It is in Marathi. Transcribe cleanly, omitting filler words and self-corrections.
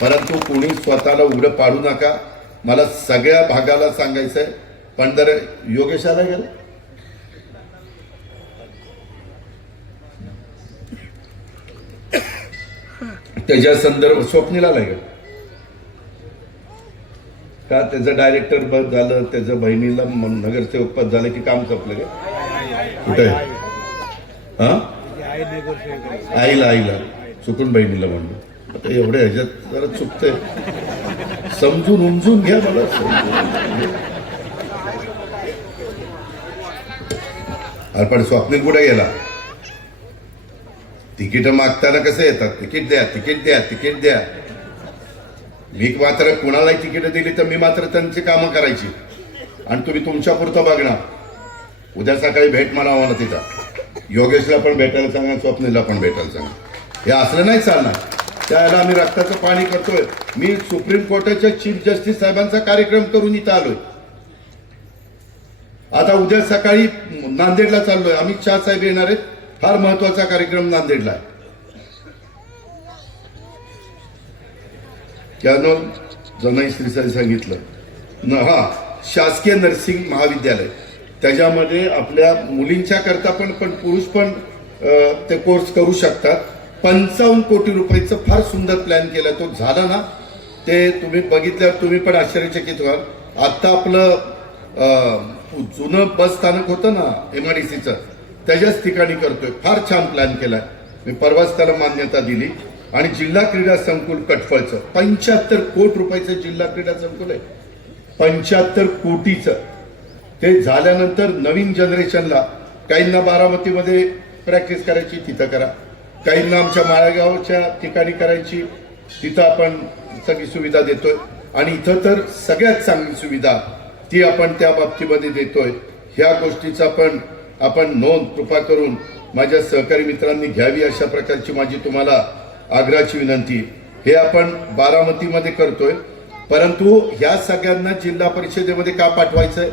परंतु कोणी स्वतःला उघडं पाडू नका. मला सगळ्या भागाला सांगायचंय. पण जर योगेश आला गेला त्याच्या संदर्भ स्वप्नीला लागेल का त्याचं डायरेक्टर पद झालं, त्याचं बहिणीला नगरसेवक पद झालं की काम संपलं का? कुठे हा आईला चुकून बहिणीला म्हणलं. आता एवढ्या ह्याच्यात जरा चुकतंय, समजून उमजून घ्या मला. अरे पण स्वप्नील कुठे गेला? तिकीट मागताना कसे येतात, तिकीट द्या तिकीट द्या तिकीट द्या. मी मात्र कुणालाही तिकीट दिली तर मी मात्र त्यांची कामं करायची आणि तुम्ही तुमच्या पुरतं बघणार. उद्या सकाळी भेट म्हणावा ना तिथं. योगेशला पण भेटायला सांगा, स्वप्नीला पण भेटायला सांगा. हे असलं नाही चालणार. त्याला आम्ही रक्ताचं पाणी करतोय. मी सुप्रीम कोर्टाच्या चीफ जस्टिस साहेबांचा कार्यक्रम करून इथं आलोय. आता उद्या सकाळी नांदेडला चाललोय. अमित शाह साहेब येणार आहेत. फार महत्वाचा कार्यक्रम नांदेडला आहे. त्यानं जनाई श्रीसाई सांगितलं हा शासकीय नर्सिंग महाविद्यालय, त्याच्यामध्ये आपल्या मुलींच्या करता पण पुरुष पण ते कोर्स करू शकतात. 55 कोटी रुपयाचं फार सुंदर प्लॅन केलाय. तो झाला ना ते तुम्ही बघितल्यावर तुम्ही पण आश्चर्यचकित व्हाल. आता आपलं जुनं बस स्थानक होतं ना MIDCचं, त्याच्याच ठिकाणी करतोय. फार छान प्लॅन केलाय. मी परवाच त्याला मान्यता दिली. आणि जिल्हा क्रीडा संकुल कटफळचं 75 कोटी रुपयाचं जिल्हा क्रीडा संकुल आहे. 75 कोटीचं. ते झाल्यानंतर नवीन जनरेशनला काहींना बारामतीमध्ये प्रॅक्टिस करायची तिथं करा, काहींना आमच्या माळेगावच्या ठिकाणी करायची तिथं आपण सगळी सुविधा देतोय. आणि इथं तर सगळ्यात चांगली सुविधा ती आपण त्या बाबतीमध्ये देतोय. ह्या गोष्टीचा पण आपण नोंद कृपा करून माझ्या सहकारी मित्रांनी घ्यावी, अशा प्रकारची माझी तुम्हाला आग्रहाची विनंती. हे आपण बारामतीमध्ये करतोय. परंतु ह्या सगळ्यांना जिल्हा परिषदेमध्ये का पाठवायचंय?